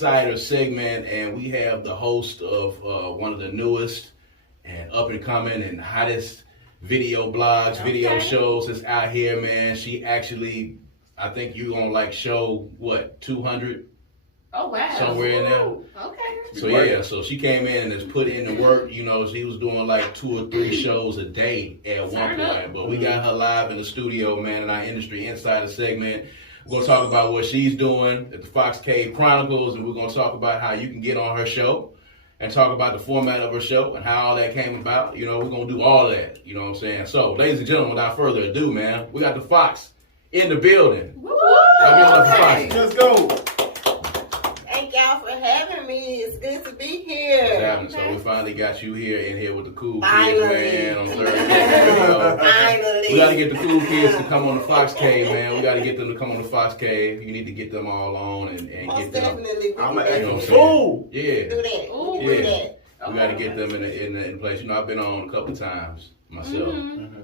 Insider segment, and we have the host of one of the newest and up and coming and hottest video blogs, video shows that's out here, man. She actually, I think you gonna like show what 200. Oh wow! Somewhere in there. Okay. So yeah, so she came in and has put in the work. You know, she was doing like 2 or 3 shows a day at one point. But we got her live in the studio, man, in our industry insider segment. We're gonna talk about what she's doing at the Fox Cave Chronicles, and we're gonna talk about how you can get on her show and talk about the format of her show and how all that came about. You know, we're gonna do all of that. You know what I'm saying? So, ladies and gentlemen, without further ado, man, we got the Fox in the building. Woo! Let's go. Thank y'all for having me. It's good to be here. What's happening? So we finally got you here with the cool Finally. kids, man, on Thursday. Finally. We got to get the cool kids to come on the Fox Cave, man. We got to get them to come on the Fox Cave. You need to get them all on and Most get them. definitely. I'm do an that. You know what I'm saying? Yeah. Do that. Ooh. Do that. We got to get them in place. You know, I've been on a couple of times myself,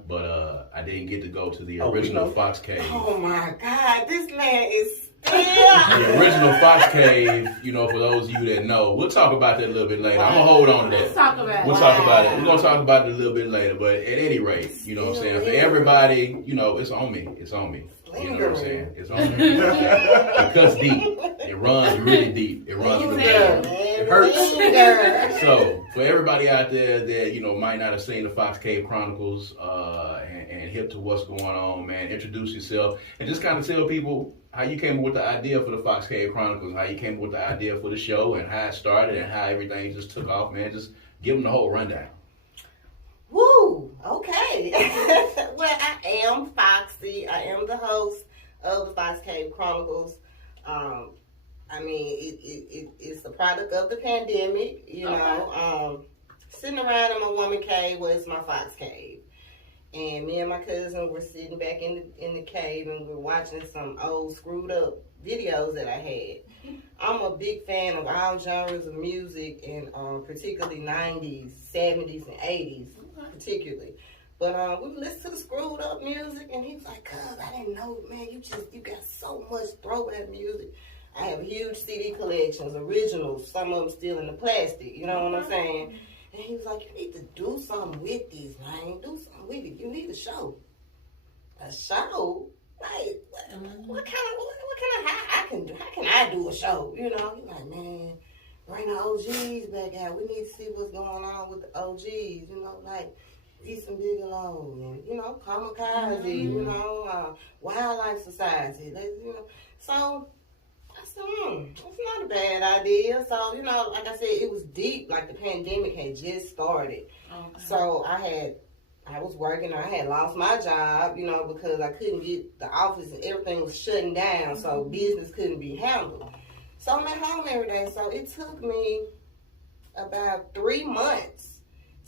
but I didn't get to go to the original Fox Cave. Oh my God, this man is still. The original Fox Cave, you know, for those of you that know, we'll talk about that a little bit later. I'm going to hold on to that. Let's talk about it. We'll talk about it. We're going to talk about it a little bit later. But at any rate, you know what I'm saying? For everybody, you know, it's on me. It's on me. You know what I'm saying? It's on me. It cuts deep. It runs really deep. It runs really deep. It hurts. So, for everybody out there that, you know, might not have seen the Fox Cave Chronicles and hip to what's going on, man, introduce yourself and just kind of tell people how you came up with the idea for the Fox Cave Chronicles, how you came up with the idea for the show and how it started and how everything just took off, man. Just give them the whole rundown. Woo! Okay. Well, I am Foxy. I am the host of the Fox Cave Chronicles. I mean, it's a product of the pandemic, you know. Sitting around in my woman cave was my Fox Cave. And me and my cousin were sitting back in the cave and we were watching some old screwed up videos that I had. I'm a big fan of all genres of music, and particularly 90s, 70s, and 80s, particularly. But we listened to the screwed up music, and he was like, "Cuz, I didn't know, man, you got so much throwback music." I have huge CD collections, originals, some of them still in the plastic, you know what I'm saying? And he was like, "You need to do something with these, man. Do something with it. You need a show." A show? Like, what kind of how can I do a show? You know, he's like, "Man, bring the OGs back out. We need to see what's going on with the OGs. You know, like Easton Bigelow and Kamikaze. You know, Wildlife Society. You know." So I said, that's not a bad idea. So, you know, like I said, it was deep. Like the pandemic had just started. Okay. So I was working. I had lost my job, you know, because I couldn't get the office and everything was shutting down. So business couldn't be handled. So I'm at home every day. So it took me about 3 months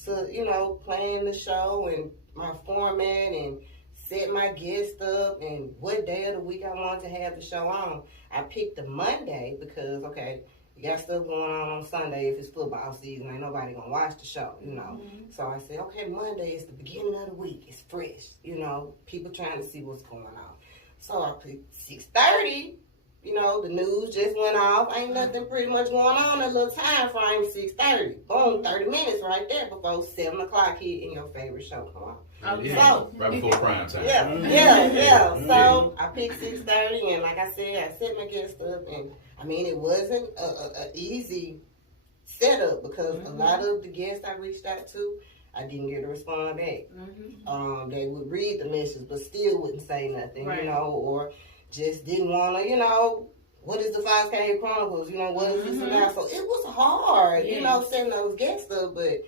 to, you know, plan the show and my format and set my guests up and what day of the week I wanted to have the show on. I picked a Monday because, okay, you got stuff going on Sunday if it's football season. Ain't nobody going to watch the show, you know. So I said, okay, Monday is the beginning of the week. It's fresh, you know, people trying to see what's going on. So I picked 6:30. You know, the news just went off. Ain't nothing pretty much going on in a little time frame, 6:30. Boom, 30 minutes right there before 7 o'clock hit and your favorite show come on. Okay. So, right before prime time. Yeah. So I picked 6:30, and like I said, I set my guests up, and I mean, it wasn't a easy setup because a lot of the guests I reached out to, I didn't get a response back. They would read the message, but still wouldn't say nothing, you know, or just didn't want to, you know, what is the Fox Cave Chronicles? You know, what is this about? So it was hard, you know, setting those guests up, but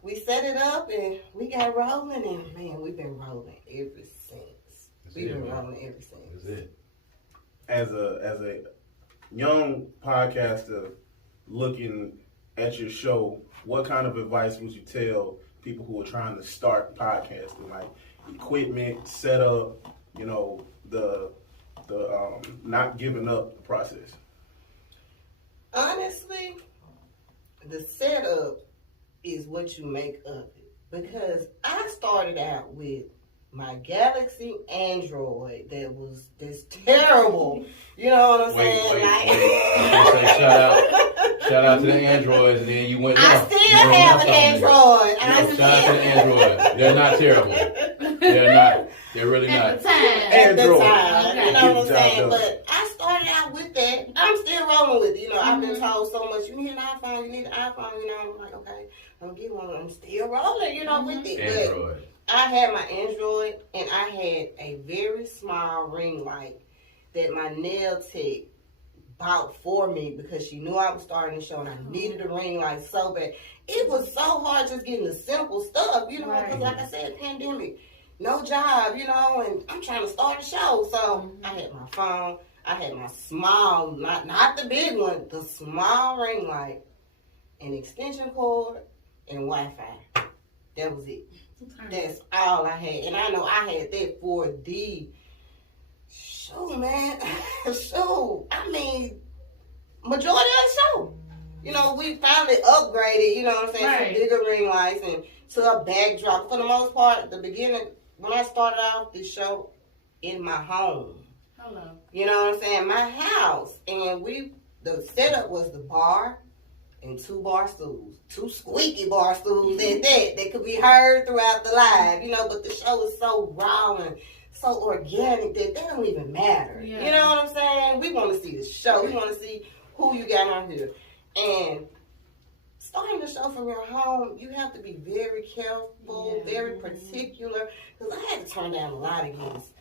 we set it up and we got rolling, and man, we've been rolling ever since. We've been rolling ever since. That's it. As a young podcaster looking at your show, what kind of advice would you tell people who are trying to start podcasting? Like equipment, setup, you know, the not giving up the process. Honestly, the setup is what you make of it. Because I started out with my Galaxy Android that was this terrible. You know what I'm saying? Shout out to the Androids, and then you went. I still have an Android. Shout out to the Android. They're not terrible. They're not. They're really not. At the time, you know what I'm saying? But I started out with that. I'm still rolling with it. You know, I've been told so much. You need an iPhone. You need an iPhone. You know, I'm like, okay, I'm get one. I'm still rolling. You know, with it. Android. But I had my Android, and I had a very small ring light that my nail tech bought for me because she knew I was starting the show and I needed a ring light so bad. It was so hard just getting the simple stuff, you know, because like I said, pandemic, no job, you know, and I'm trying to start a show. So I had my phone, I had my small, not the big one, the small ring light, an extension cord, and Wi-Fi. That was it. That's all I had. And I know I had that for the show, man. Show. I mean, majority of the show. You know, we finally upgraded, you know what I'm saying, to bigger ring lights and to a backdrop. For the most part, at the beginning, when I started off this show, in my home. Hello. You know what I'm saying? My house. And the setup was the bar and 2 bar stools. 2 squeaky bar stools at that could be heard throughout the live, you know, but the show is so raw and so organic that don't even matter. Yeah. You know what I'm saying? We want to see the show. We want to see who you got on here. And starting the show from your home, you have to be very careful, very particular, because I had to turn down a lot of guests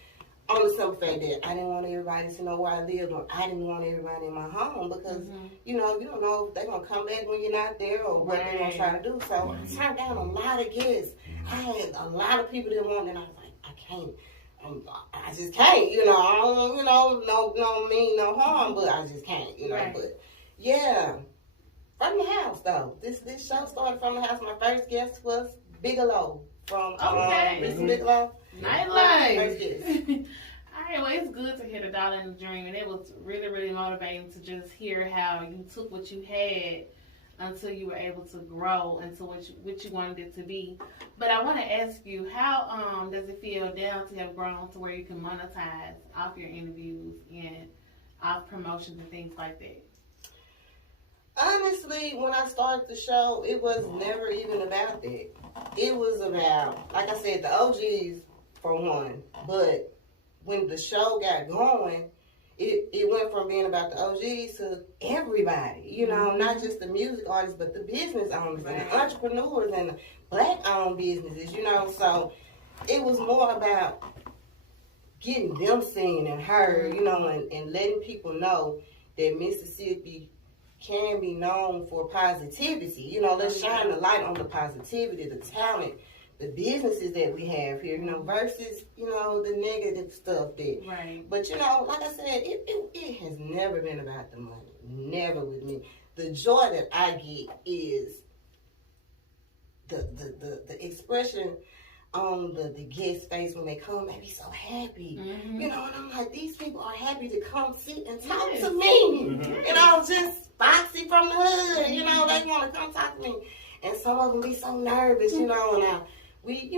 on the simple fact that I didn't want everybody to know where I lived, or I didn't want everybody in my home because, you know, you don't know if they're going to come back when you're not there or what they're going to try to do. So I turned down a lot of guests. I had a lot of people that wanted, and I was like, I can't. I just can't, you know. I don't, you know, no mean, no harm, but I just can't, you know. Right. But yeah, from the house though. This show started from the house. My first guest was Bigelow from Mr. Bigelow. Nightlife. First guest. All right, well, it's good to hear the Dollar in the Dream, and it was really, really motivating to just hear how you took what you had until you were able to grow into what you wanted it to be. But I want to ask you, how does it feel now to have grown to where you can monetize off your interviews and off promotions and things like that? Honestly, when I started the show, it was never even about that. It was about, like I said, the OGs for one. But when the show got going, it went from being about the OGs to everybody, you know, not just the music artists, but the business owners and the entrepreneurs and the black-owned businesses, you know. So it was more about getting them seen and heard, you know, and letting people know that Mississippi can be known for positivity. You know, let's shine the light on the positivity, the talent, the businesses that we have here, you know, versus, you know, the negative stuff that. Right. But, you know, like I said, it has never been about the money. Never with me. The joy that I get is the expression on the guest face when they come. They be so happy. You know, and I'm like, these people are happy to come sit and talk to me. You know, just Foxy from the hood. You know, they want to come talk to me. And some of them be so nervous, you know, and we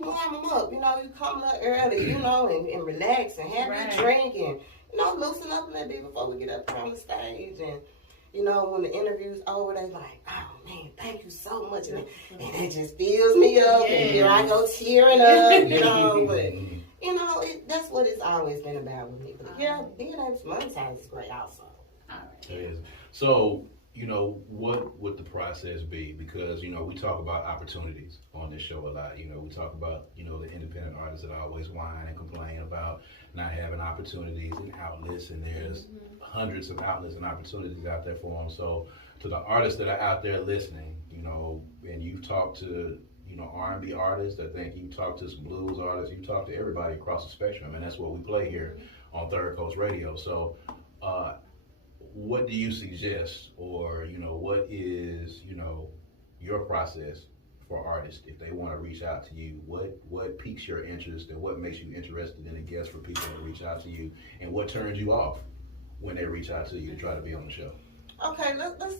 warm them up. You know, you come a little early, you know, and relax and have your drink and, you know, loosen up a little bit before we get up on the stage. And, you know, when the interview's over, they like, oh, man, thank you so much. And it just fills me up. And here I go tearing up, you know. But, you know, that's what it's always been about with me. But, yeah, being able to monetize is great also. All right. It is. So, you know, what would the process be? Because, you know, we talk about opportunities on this show a lot. You know, we talk about, you know, the independent artists that always whine and complain about not having opportunities and outlets, and there's hundreds of outlets and opportunities out there for them. So to the artists that are out there listening, you know, and you've talked to, you know, R&B artists, I think you talked to some blues artists, you talked to everybody across the spectrum, and that's what we play here on Third Coast Radio. So what do you suggest, or, you know, what is, you know, your process for artists if they want to reach out to you? What piques your interest, and what makes you interested in a guest for people to reach out to you, and what turns you off when they reach out to you to try to be on the show? Okay, let's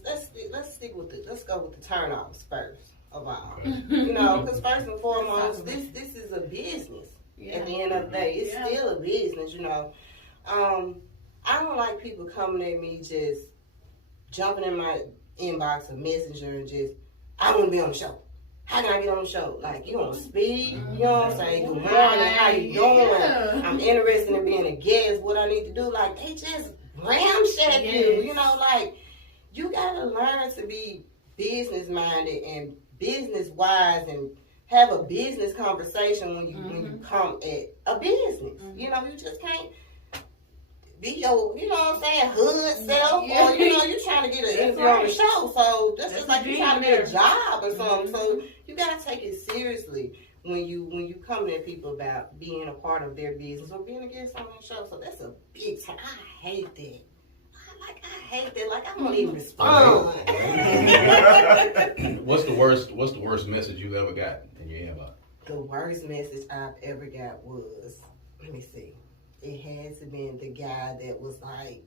stick with it. Let's go with the turnoffs first of all. Okay. You know, because first and foremost, this is a business. At the end of the day, it's still a business, you know. I don't like people coming at me just jumping in my inbox or messenger and just, I want to be on the show. How can I get on the show? Like, you want to speak? You know what I'm saying? Good morning. How you doing? Yeah. I'm interested in being a guest. What I need to do? Like, they just ramshack you. You know, like, you got to learn to be business-minded and business-wise and have a business conversation when you come at a business. You know, you just can't be your, you know what I'm saying, hood self, or, you know, you're trying to get an interview on the show. So that's just like you're trying to get a job or something. So you got to take it seriously when you come to people about being a part of their business or being a guest on the show. So that's a big time. I hate that. I hate that. Like, I won't even respond. What's the worst message you've ever got in your inbox? The worst message I've ever got was, let me see. It had to been the guy that was like,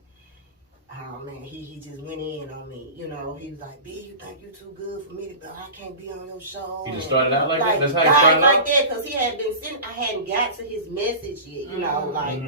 oh man, he just went in on me. You know, he was like, B, you think you too good for me I can't be on your show. He just started out like that? That's how he started started like out? that, because he had been sitting, I hadn't got to his message yet, you know, like,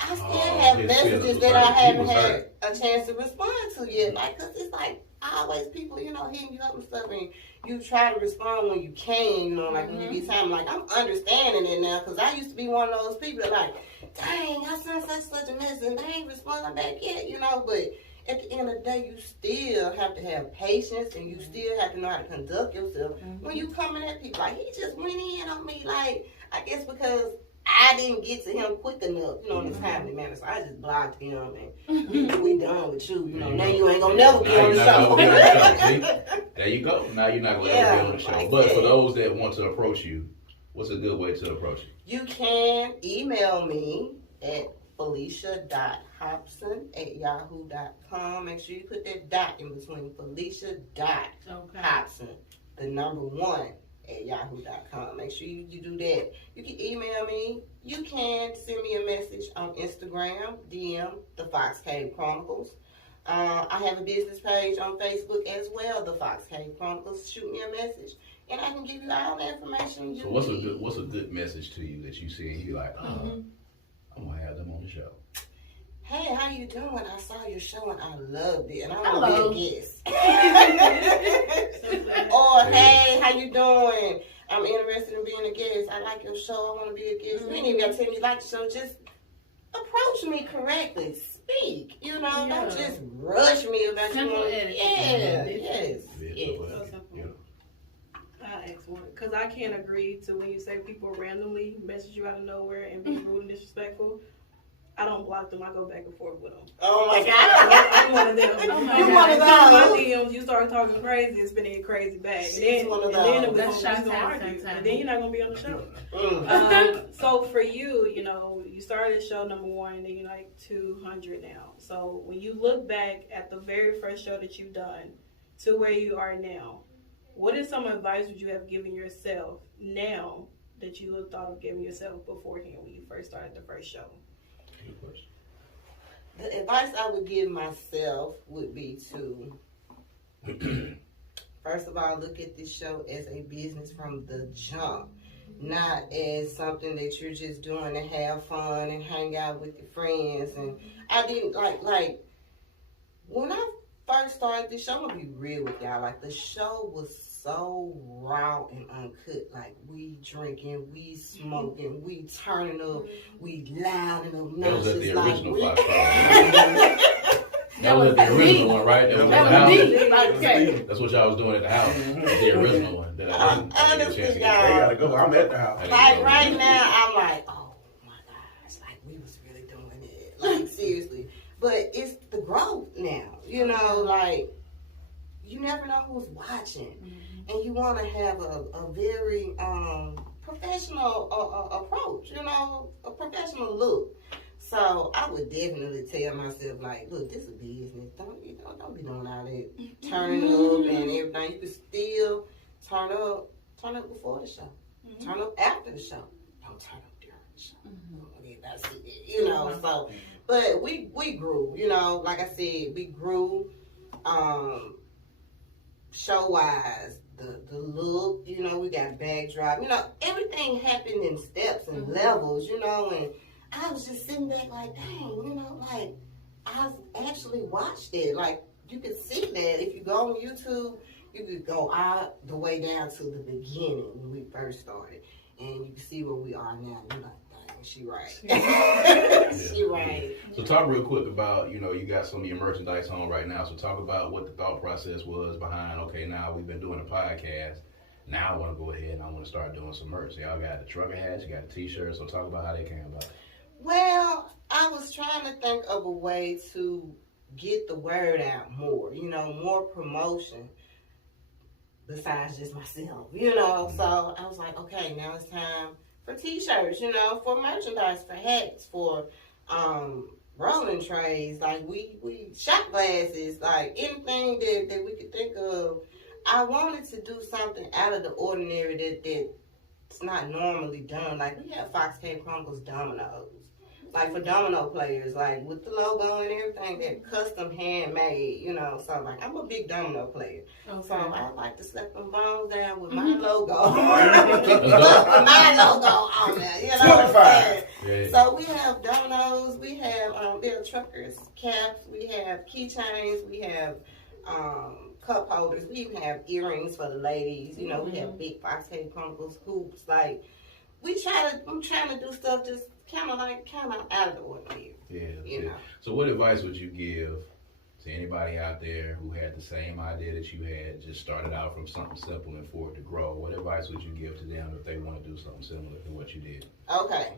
I still Oh, have his messages feelings that was I hurt. He haven't was had hurt. a chance to respond to yet. Like, because it's like, always people, you know, hitting you up and stuff, and you try to respond when you can, you know, like when you get time. Like, I'm understanding it now, because I used to be one of those people that like, dang, I sent such a message and they ain't responding back yet, you know, but at the end of the day, you still have to have patience and you still have to know how to conduct yourself when you coming at people. Like, he just went in on me, like, I guess because I didn't get to him quick enough, you know, in a timely manner. So I just blocked him and we done with you, you know. Now you ain't gonna never be on the show. See? There you go. Now you're not gonna ever be on the show. like But that. for those that want to approach you, what's a good way to approach you? You can email me at felicia.hobson@yahoo.com. Make sure you put that dot in between. Felicia.hobson, the number 1 at yahoo.com. Make sure you do that. You can email me. You can send me a message on Instagram, DM, the Fox Cave Chronicles. I have a business page on Facebook as well, the Fox Cave Chronicles. Shoot me a message, and I can give you all the information you So what's a good message to you that you see and you're like, I'm gonna have them on the show? Hey, how you doing? I saw your show and I loved it, and I want to be a guest. Or, hey, how you doing? I'm interested in being a guest. I like your show. I want to be a guest. You ain't even got to tell me you like the show. Just approach me correctly. Speak. You know, don't just rush me about Simple you. etiquette. Yes. So simple. I ask one because I can't agree to when you say people randomly message you out of nowhere and be rude and disrespectful. I don't block them. I go back and forth with them. Oh my God. I'm one of them. You one of My those. DMs, you start talking crazy, it's been a crazy bag. And She's then, one of and then those. we're That's gonna argue. sometime. And then you're not gonna be on the show. So for you, you know, you started show number 1, and then you're like 200 now. So when you look back at the very first show that you've done to where you are now, what is some advice would you have given yourself now that you would have thought of giving yourself beforehand when you first started the first show? Good question. The advice I would give myself would be to, first of all, look at this show as a business from the jump, not as something that you're just doing to have fun and hang out with your friends. And I didn't like when I first started this show, I'm gonna be real with y'all, like the show was so raw and uncut. Like, we drinking, we smoking, we turning up, we loud and obnoxious. That was at the original Fox That That was was at the me. original one, right? That was at the That was house. me. Like, okay. That's what y'all was doing at the house. The original one. That I didn't get a chance to Honestly, get They y'all. gotta go. I'm at the house. Like, right now, I'm like, oh my gosh, like, we was really doing it. Like, seriously. But it's the growth now, you know, like, you never know who's watching. And you want to have a very professional approach, you know, a professional look. So I would definitely tell myself, like, look, this is a business. Don't be doing all that turning up and everything. You can still turn up before the show. Turn up after the show. Don't turn up during the show. That's it, you know. So, but we grew, you know. Like I said, we grew show wise. the look, you know, we got backdrop, you know, everything happened in steps and levels, you know, and I was just sitting back like, dang, you know, like, I actually watched it. Like, you could see that if you go on YouTube, you could go all the way down to the beginning when we first started, and you can see where we are now. You're like, dang, she right. She right. So talk real quick about, you know, you got some of your merchandise on right now. So talk about what the thought process was behind, okay, now we've been doing a podcast. Now I want to go ahead and I want to start doing some merch. So y'all got the trucker hats, you got the t-shirts. So talk about how they came about. Well, I was trying to think of a way to get the word out more, you know, more promotion besides just myself, you know. So I was like, okay, now it's time for t-shirts, you know, for merchandise, for hats, for rolling trays, like we shot glasses, like anything that we could think of. I wanted to do something out of the ordinary that's not normally done. Like we have Fox Cave Chronicles dominoes, like for domino players, like with the logo and everything, that custom handmade, you know. So like I'm a big domino player, so I like to slap them bones down with my logo, my logo on there, you know what I'm saying? Yeah. So we have dominoes, we have there are truckers caps, we have keychains, we have cup holders, we even have earrings for the ladies, you know. We have big Fox Cave Chronicles hoops. Like I'm trying to do stuff just kind of out of the ordinary. Yeah. You know. So what advice would you give to anybody out there who had the same idea that you had, just started out from something simple and for it to grow? What advice would you give to them if they want to do something similar to what you did? Okay.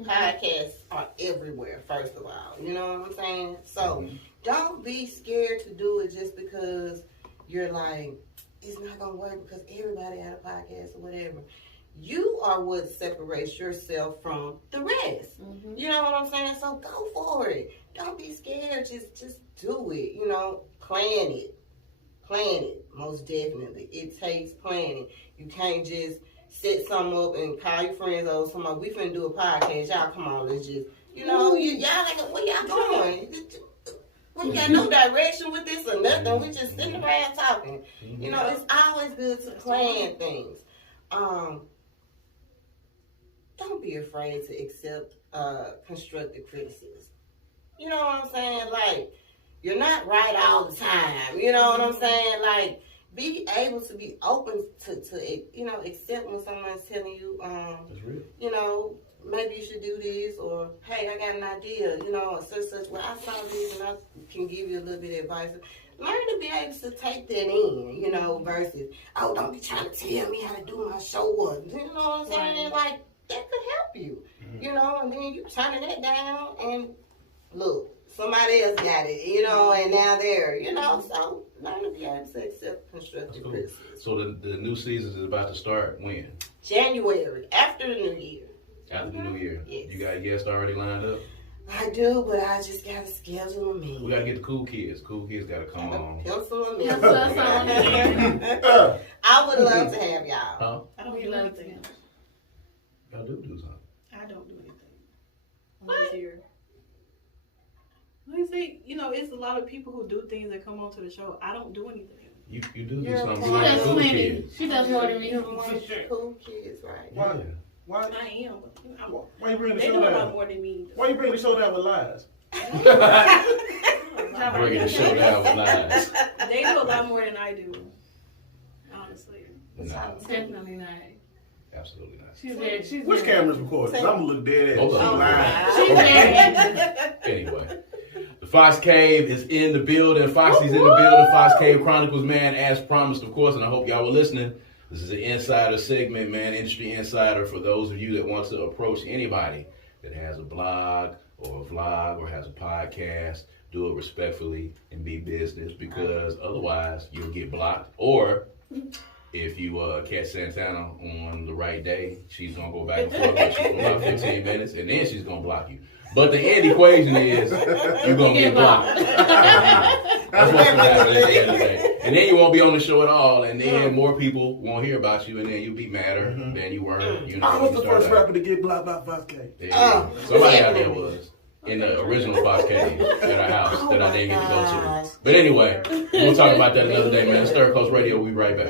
Podcasts are everywhere, first of all. You know what I'm saying? So don't be scared to do it just because you're like, it's not going to work because everybody had a podcast or whatever. You are what separates yourself from the rest. You know what I'm saying? So go for it. Don't be scared. Just do it. You know, plan it. Plan it, most definitely. It takes planning. You can't just set something up and call your friends over. Somebody, we finna do a podcast. Y'all come on, let's just, you know, y'all like, where y'all going? We got no direction with this or nothing. We just sitting around talking. You know, it's always good to plan things. Don't be afraid to accept constructive criticism. You know what I'm saying? Like, you're not right all the time. You know what I'm saying? Like, be able to be open to you know, accept when someone's telling you, That's real. you know, maybe you should do this, or hey, I got an idea, you know, or such. Well, I saw this and I can give you a little bit of advice. Learn to be able to take that in, you know, versus, oh, don't be trying to tell me how to do my show. You know what I'm saying? Like, that could help you, you know, and then you turning that down and look, somebody else got it, you know, and now they're, you know, so learn to be able to accept constructive criticism. So the new season is about to start when? January, after the new year. After the new year. Yes. You got a guest already lined up? I do, but I just gotta schedule them in. We gotta get the cool kids. Cool kids gotta come on. Pencil them in. Pencil us on. I would love to have y'all. Huh? I don't We do love anything. Y'all do something. I don't do anything. What? Here. Let me say, you know, it's a lot of people who do things that come onto the show. I don't do anything. You do You're something. She You like does cool plenty. kids. She does more than me. You're one of the cool kids, right? Why? Yeah. Why? I am. But Why you bring the they show do a lot down? more than me. Why you bring the show down with lies? Bringing the show down with lies. They do a lot more than I do. Honestly. No, Definitely not. absolutely not. She's very. She's Which very. camera's recording? 'Cause I'm gonna look dead at Hold you. on. Lying. She's very. Anyway, the Fox Cave is in the building. Foxy's in the building. Fox Cave Chronicles, man, as promised, of course, and I hope y'all were listening. This is an insider segment, man, industry insider for those of you that want to approach anybody that has a blog or a vlog or has a podcast. Do it respectfully and be business, because otherwise you'll get blocked. Or if you catch Santana on the right day, she's going to go back and forth with you for about 15 minutes, and then she's going to block you. But the end equation is you're going to get blocked. That's what's going to happen at the end of the day. And then you won't be on the show at all, and then more people won't hear about you, and then you'll be madder than you were. You know, I was when the you started first out. rapper to get blocked by Fox Cave. There you go. Somebody out there was in the original Fox Cave at our house that I didn't get to go to. But anyway, we'll talk about that another day, man. Stir Coast Radio, we'll be right back.